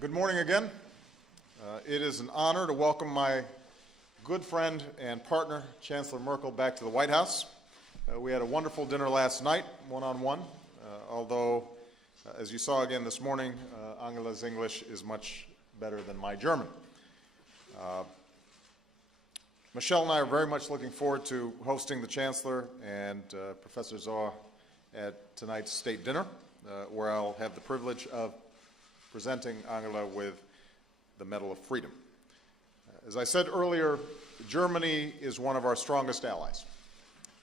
Good morning again. It is an honor to welcome my good friend and partner, Chancellor Merkel, back to the White House. We had a wonderful dinner last night, one-on-one, although, as you saw again this morning, Angela's English is much better than my German. Michelle and I are very much looking forward to hosting the Chancellor and Professor Zoa at tonight's state dinner, where I'll have the privilege of presenting Angela with the Medal of Freedom. As I said earlier, Germany is one of our strongest allies.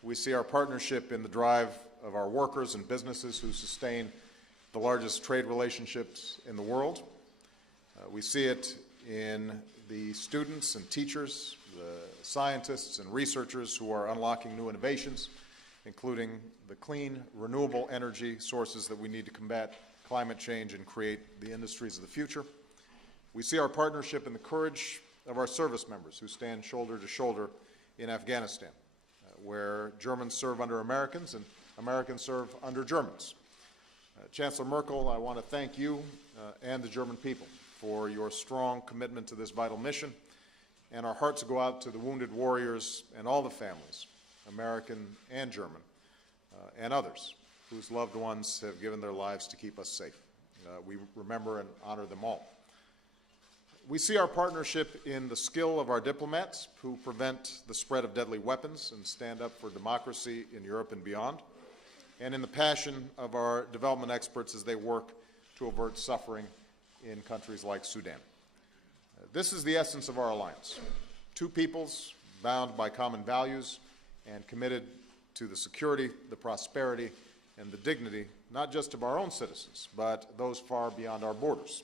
We see our partnership in the drive of our workers and businesses who sustain the largest trade relationships in the world. We see it in the students and teachers, the scientists and researchers who are unlocking new innovations, including the clean, renewable energy sources that we need to combat climate change and create the industries of the future. We see our partnership in the courage of our service members who stand shoulder to shoulder in Afghanistan, where Germans serve under Americans and Americans serve under Germans. Chancellor Merkel, I want to thank you and the German people for your strong commitment to this vital mission, and our hearts go out to the wounded warriors and all the families, American and German, and others, whose loved ones have given their lives to keep us safe. We remember and honor them all. We see our partnership in the skill of our diplomats who prevent the spread of deadly weapons and stand up for democracy in Europe and beyond, and in the passion of our development experts as they work to avert suffering in countries like Sudan. This is the essence of our alliance. Two peoples bound by common values and committed to the security, the prosperity, and the dignity, not just of our own citizens, but those far beyond our borders.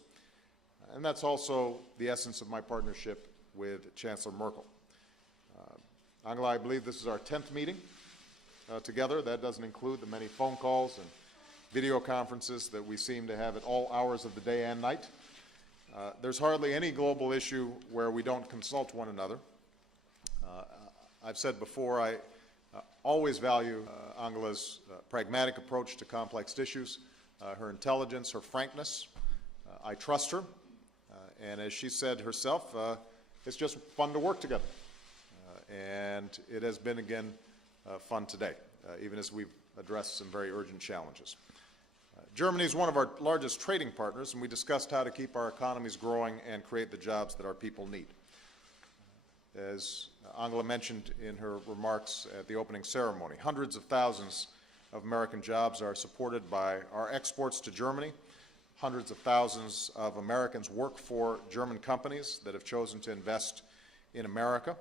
And that's also the essence of my partnership with Chancellor Merkel. Angela, I believe this is our 10th meeting together. That doesn't include the many phone calls and video conferences that we seem to have at all hours of the day and night. There's hardly any global issue where we don't consult one another. I've said before, I always value Angela's pragmatic approach to complex issues, her intelligence, her frankness. I trust her, and as she said herself, it's just fun to work together. And it has been, again, fun today, even as we've addressed some very urgent challenges. Germany is one of our largest trading partners, and we discussed how to keep our economies growing and create the jobs that our people need. As Angela mentioned in her remarks at the opening ceremony, hundreds of thousands of American jobs are supported by our exports to Germany. Hundreds of thousands of Americans work for German companies that have chosen to invest in America.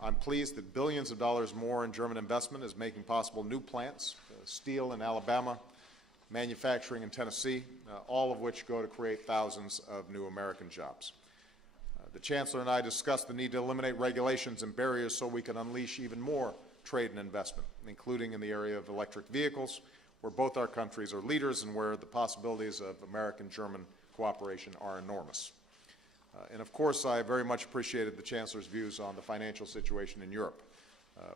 I'm pleased that billions of dollars more in German investment is making possible new plants, steel in Alabama, manufacturing in Tennessee, all of which go to create thousands of new American jobs. The Chancellor and I discussed the need to eliminate regulations and barriers so we can unleash even more trade and investment, including in the area of electric vehicles, where both our countries are leaders and where the possibilities of American-German cooperation are enormous. And of course, I very much appreciated the Chancellor's views on the financial situation in Europe,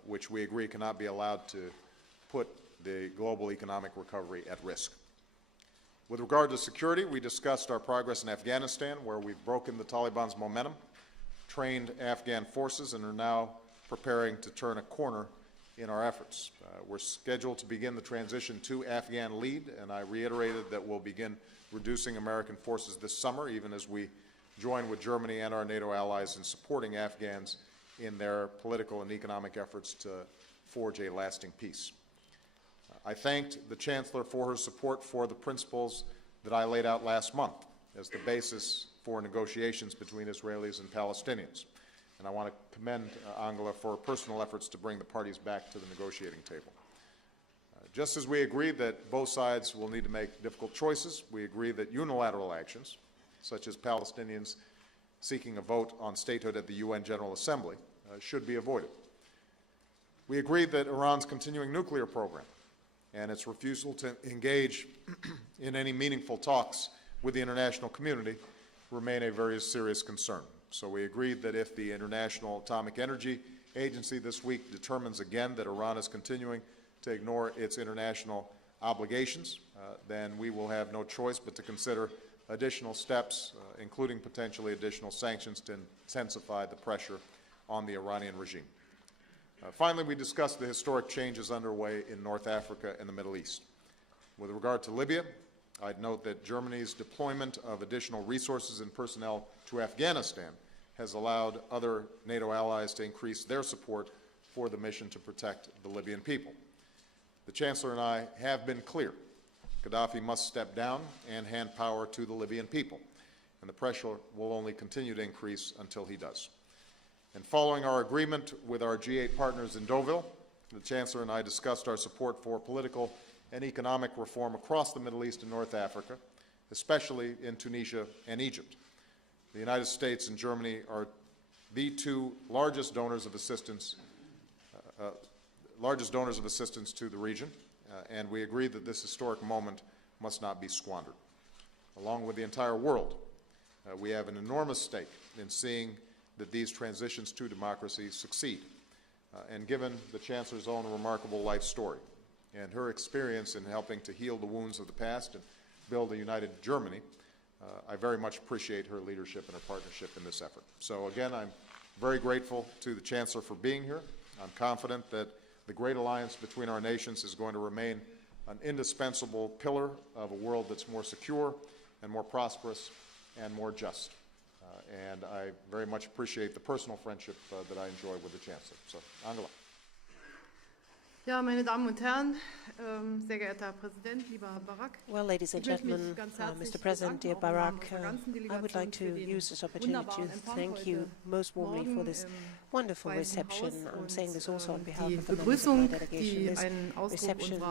which we agree cannot be allowed to put the global economic recovery at risk. With regard to security, we discussed our progress in Afghanistan, where we've broken the Taliban's momentum, trained Afghan forces, and are now preparing to turn a corner in our efforts. We're scheduled to begin the transition to Afghan lead, and I reiterated that we'll begin reducing American forces this summer, even as we join with Germany and our NATO allies in supporting Afghans in their political and economic efforts to forge a lasting peace. I thanked the Chancellor for her support for the principles that I laid out last month as the basis for negotiations between Israelis and Palestinians. And I want to commend Angela for her personal efforts to bring the parties back to the negotiating table. Just as we agree that both sides will need to make difficult choices, we agree that unilateral actions, such as Palestinians seeking a vote on statehood at the UN General Assembly, should be avoided. We agreed that Iran's continuing nuclear program and its refusal to engage in any meaningful talks with the international community remain a very serious concern. So we agreed that if the International Atomic Energy Agency this week determines again that Iran is continuing to ignore its international obligations, then we will have no choice but to consider additional steps, including potentially additional sanctions to intensify the pressure on the Iranian regime. Finally, we discussed the historic changes underway in North Africa and the Middle East. With regard to Libya, I'd note that Germany's deployment of additional resources and personnel to Afghanistan has allowed other NATO allies to increase their support for the mission to protect the Libyan people. The Chancellor and I have been clear. Gaddafi must step down and hand power to the Libyan people, and the pressure will only continue to increase until he does. And following our agreement with our G8 partners in Deauville, the Chancellor and I discussed our support for political and economic reform across the Middle East and North Africa, especially in Tunisia and Egypt. The United States and Germany are the two largest donors of assistance to the region, and we agree that this historic moment must not be squandered. Along with the entire world, we have an enormous stake in seeing that these transitions to democracy succeed. And given the Chancellor's own remarkable life story and her experience in helping to heal the wounds of the past and build a united Germany, I very much appreciate her leadership and her partnership in this effort. So again, I'm very grateful to the Chancellor for being here. I'm confident that the great alliance between our nations is going to remain an indispensable pillar of a world that's more secure and more prosperous and more just. And I very much appreciate the personal friendship that I enjoy with the Chancellor. So, Angela. Ja, meine Damen und Herren, sehr geehrter Herr Präsident, lieber Herr Barak. Well, ladies and gentlemen, Mr. President, dear Barak, I would like to use this opportunity to thank you most warmly for this wonderful reception. I'm saying this also on behalf of the members of my delegation. This reception,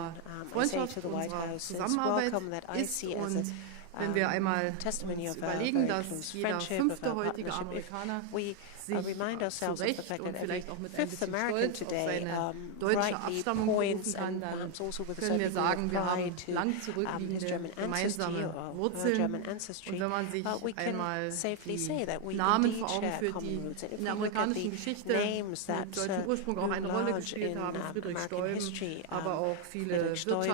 I say to the White House, is welcome that I see as a wenn wir einmal testimony uns of our überlegen, very dass close jeder friendship, fünfte of our heutige partnership. Amerikaner We remind sich ourselves zu of the Recht fact und that every vielleicht auch mit ein fifth bisschen American Stolz auf today seine deutsche rightly Abstammung points berufen kann, and dann perhaps also with a können wir certain degree sagen, of wir haben pride to lang his zurückliegende German ancestry gemeinsame or Wurzeln. German ancestry. Und wenn man sich We can einmal safely say that we die Namen indeed vor Augen share führt, common die roots. And if in der we look at amerikanischen the Geschichte names that mit deutschem Ursprung auch eine loom Rolle large gespielt in haben, Friedrich American Stoiben, history, aber auch viele Friedrich Stoiben,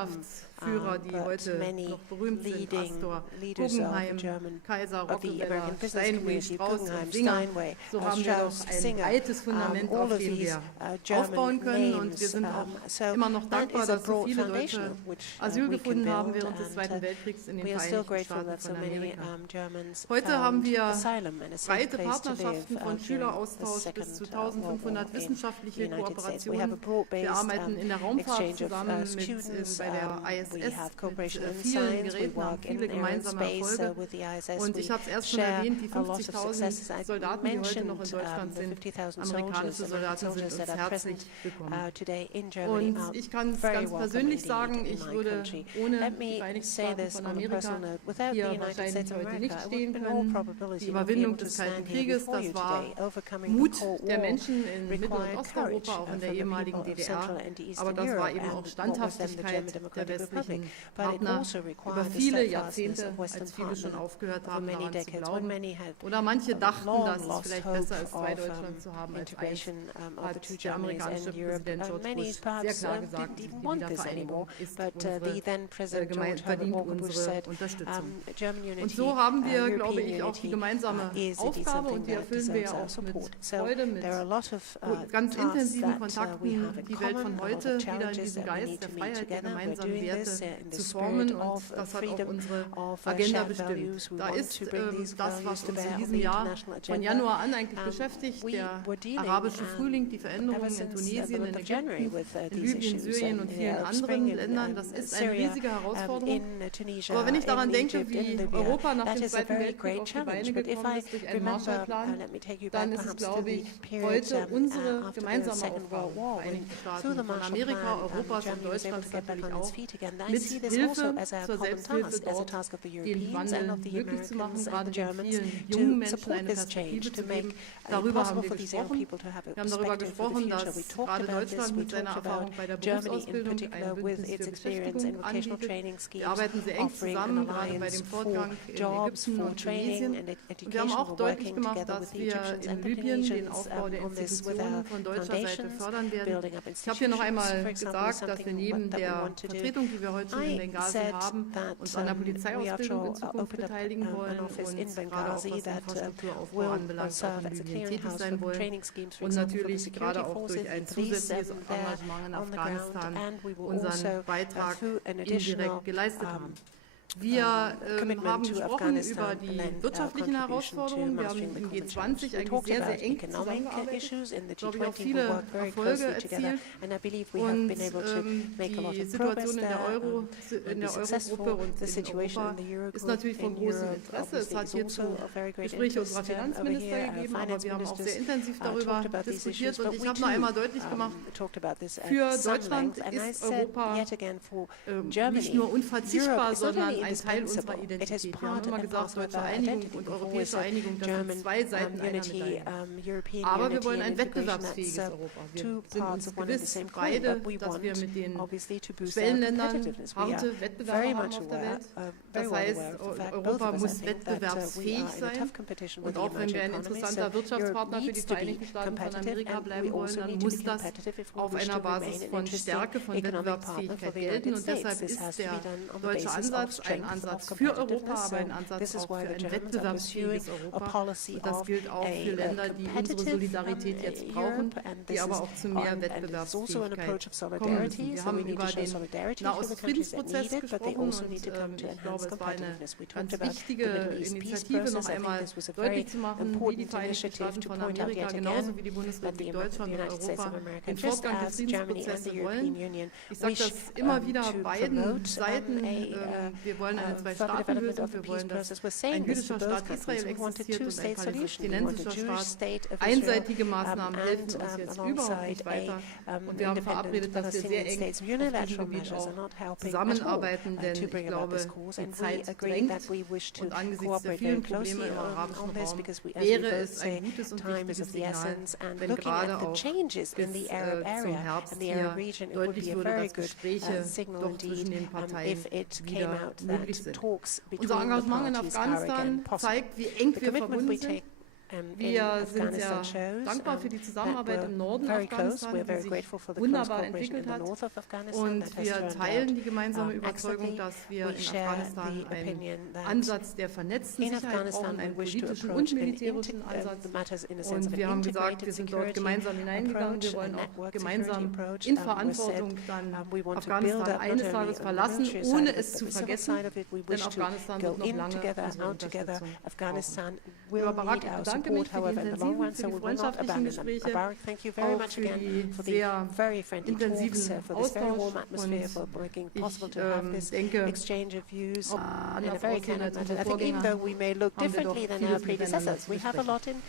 Wirtschaftsführer, die but heute many noch berühmt sind, leading Astor, leaders of the Guggenheim, German, Kaiser, of the Rockefeller, American business Steinway, community, Strauss Guggenheim, und Singer. Steinway, So haben wir Strauss, doch ein Singer, breites Fundament, all auf of dem these wir aufbauen German können. Und wir names, sind auch so immer noch that dankbar, is a dass so broad viele foundation Deutsche of which Asyl we can gefunden haben build, während des Zweiten and Weltkriegs in den we are still Vereinigten grateful Staaten that so von many Amerika. Germans Heute haben found wir asylum and a safe breite place to live Partnerschaften von during the Schüleraustausch bis zu Second World War 1500 in wissenschaftliche the United States. We have a Kooperationen. broad-based Wir arbeiten in der Raumfahrt exchange of zusammen mit students. bei der We ISS have cooperation mit in vielen science. We Geräten, haben work in viele air and gemeinsame space Erfolge. with the ISS. Und ich habe es erst schon share erwähnt, die a lot of successes. 50.000 I Soldaten, die heute noch in mentioned Deutschland the sind, 50,000 amerikanische soldiers, Soldaten sind soldiers uns that are present herzlich willkommen. today in Germany. Und ich kann es very ganz welcome persönlich indeed sagen, in ich my würde country. ohne Let die me Vereinigten say Staaten this von on a Amerika personal note. Without the hier United wahrscheinlich States of heute America, nicht I would stehen in all können. probability Die not be Überwindung able to des Kalten stand here Krieges, before das you war today. Overcoming Mut the Cold der War Menschen in Mittel- und required Osteuropa, courage auch in from der the ehemaligen people of DDR. Central and Aber Eastern das war Europe eben and auch what was then the Standhaftigkeit German der Democratic westlichen Republic. But it Partner also über required the viele steadfastness Jahrzehnte, of Western als viele schon partners aufgehört over haben, many daran zu decades, when glauben. many had Oder manche dachten, long dass es lost vielleicht hope besser ist, zwei of Deutschland zu haben als eins, integration of the two hat der Germanys amerikanische and Europe. Präsident George Many Bush sehr perhaps klar didn't gesagt, even die want this Wiedervereinigung anymore. ist But the then President George Herbert verdient Walker Bush unsere said, Unterstützung. German unity, Und so haben wir, glaube European ich, auch die unity gemeinsame is indeed Aufgabe, something und die that erfüllen wir deserves ja our auch mit support. So Freude, mit there are a lot of ganz tasks intensiven that we Kontakten, have in die Welt von common, a lot heute of wieder in challenges diesem that we Geist need der to meet Freiheit, der together. We're gemeinsamen doing Werte this in the zu formen, spirit und of das hat auch freedom, unsere of Agenda shared bestimmt. values. We Da want ist to bring these das, values was to uns in bear on diesem the Jahr international von agenda. Januar an eigentlich beschäftigt, We der were dealing arabische Frühling, die ever Veränderungen in since Tunesien, the in month of January Ägypten, with in these Libyen, issues Syrien und the vielen Arab anderen Spring Ländern. in Das ist eine Syria, riesige Herausforderung. in Tunisia, Aber wenn ich daran in denke, Egypt, in wie Libya, Europa nach that dem is a Zweiten very Weltkrieg great auf die challenge. Beine But if gekommen I ist durch einen remember, Marshallplan, let me take you dann back ist es, perhaps to glaube the ich, period heute unsere after the gemeinsame Second World Aufgabe, War, when Vereinigten through Staaten the von Marshall Amerika, Plan, Europas und Germany was able Deutschlands to get back natürlich on its auch, feet again. I mit see this Hilfe also as a zur common Selbsthilfe task, as a dort task of the den Europeans and Wandel of the möglich zu machen, Americans and gerade the den Germans, vielen to jungen Menschen support eine this Perspektive change, zu to make geben. it Darüber haben possible wir for these young gesprochen. people to have a Wir haben darüber perspective for the gesprochen, future. dass We talked gerade about this. Deutschland We mit seiner talked Erfahrung about bei der Germany in Berufsausbildung particular ein with Bündnis its für experience in Beschäftigung vocational anbietet. training Wir schemes, arbeiten sehr eng offering an zusammen, gerade bei alliance dem for Fortgang in jobs, Ägypten for und training Tunesien. and Und wir haben education. auch We're deutlich working gemacht, together dass with the wir Egyptians in and the Libyen den Tunisians Aufbau der on this with Institutionen our von deutscher Seite foundations, fördern werden. building up Ich habe hier noch institutions, for einmal example, gesagt, dass wir something neben that we der want to do. Vertretung, die wir wir heute schon in Benghazi haben, uns an der Polizeiausbildung in Zukunft beteiligen wollen und gerade auch was Infrastrukturaufbau anbelangt, auch in Libyen tätig sein wollen und natürlich gerade auch durch ein zusätzliches Engagement in Afghanistan unseren Beitrag indirekt geleistet haben. Wir haben gesprochen über die wirtschaftlichen Herausforderungen. Wir haben im G20 eigentlich sehr, sehr eng zusammengearbeitet. Ich glaube, auch viele Erfolge erzielt. Und die Situation in der Eurogruppe und in Europa ist natürlich von großem Interesse. Es hat hierzu Gespräche unserer Finanzminister gegeben, aber wir haben auch sehr intensiv darüber diskutiert. Und ich habe noch einmal deutlich gemacht, für Deutschland ist Europa nicht nur unverzichtbar, sondern ein Teil unserer Identität. Wir haben immer gesagt, deutsche Einigung und europäische Einigung, das sind zwei Seiten einer Medaille. Aber wir wollen ein wettbewerbsfähiges Europa. Wir sind uns gewiss beide, dass wir mit den Schwellenländern harte Wettbewerber haben auf der Welt. Das heißt, Europa muss wettbewerbsfähig sein. Und auch wenn wir ein interessanter Wirtschaftspartner für die Vereinigten Staaten von Amerika bleiben wollen, dann muss das auf einer Basis von Stärke, von Wettbewerbsfähigkeit gelten. Und deshalb ist der deutsche Ansatz ein Ansatz für Europa, aber ein Ansatz auch für ein wettbewerbsfähiges Europa. Und das gilt auch für Länder, die unsere Solidarität jetzt brauchen, die aber auch zu mehr Wettbewerbsfähigkeit kommen müssen. Wir haben über den Nahostfriedensprozess gesprochen und ich glaube, es war eine ganz wichtige Initiative, noch einmal deutlich zu machen, wie die Vereinigten Staaten von Amerika genauso wie die Bundesrepublik Deutschland und Europa den Fortgang des Friedensprozesses wollen. Ich sage das immer wieder beiden Seiten. Wir wollen eine Zwei-Staaten-Lösung, wir wollen, dass ein jüdischer Staat Israel existiert und ein palästinensischer Staat. Einseitige Maßnahmen helfen uns jetzt überhaupt nicht weiter. Und wir haben verabredet, dass wir sehr eng auf diesem Gebiet auch zusammenarbeiten, denn ich glaube, die Zeit drängt und angesichts der vielen Probleme im arabischen Raum wäre es ein gutes und wichtiges Signal, wenn gerade auch bis zum Herbst hier deutlich würde, dass Gespräche doch zwischen den Parteien wieder möglich sind. Unser Engagement in Afghanistan zeigt, wie eng wir verbunden sind. Wir sind sehr dankbar für die Zusammenarbeit im Norden Afghanistans, die sich wunderbar entwickelt hat. Und wir teilen die gemeinsame Überzeugung, dass wir in Afghanistan einen Ansatz der vernetzten Sicherheit brauchen, einen politischen und militärischen Ansatz. Und wir haben gesagt, wir sind dort gemeinsam hineingegangen. Wir wollen auch gemeinsam in Verantwortung dann Afghanistan eines Tages verlassen, ohne es zu vergessen. Denn Afghanistan wird noch lange unsere Unterstützung brauchen. Lieber Barack, ich bedanke mich für die intensiven, für die freundschaftlichen Gespräche, auch für die sehr intensiven Austausch. Und ich denke, anders aussehen als unsere Vorgänger, haben wir doch vieles miteinander zu besprechen.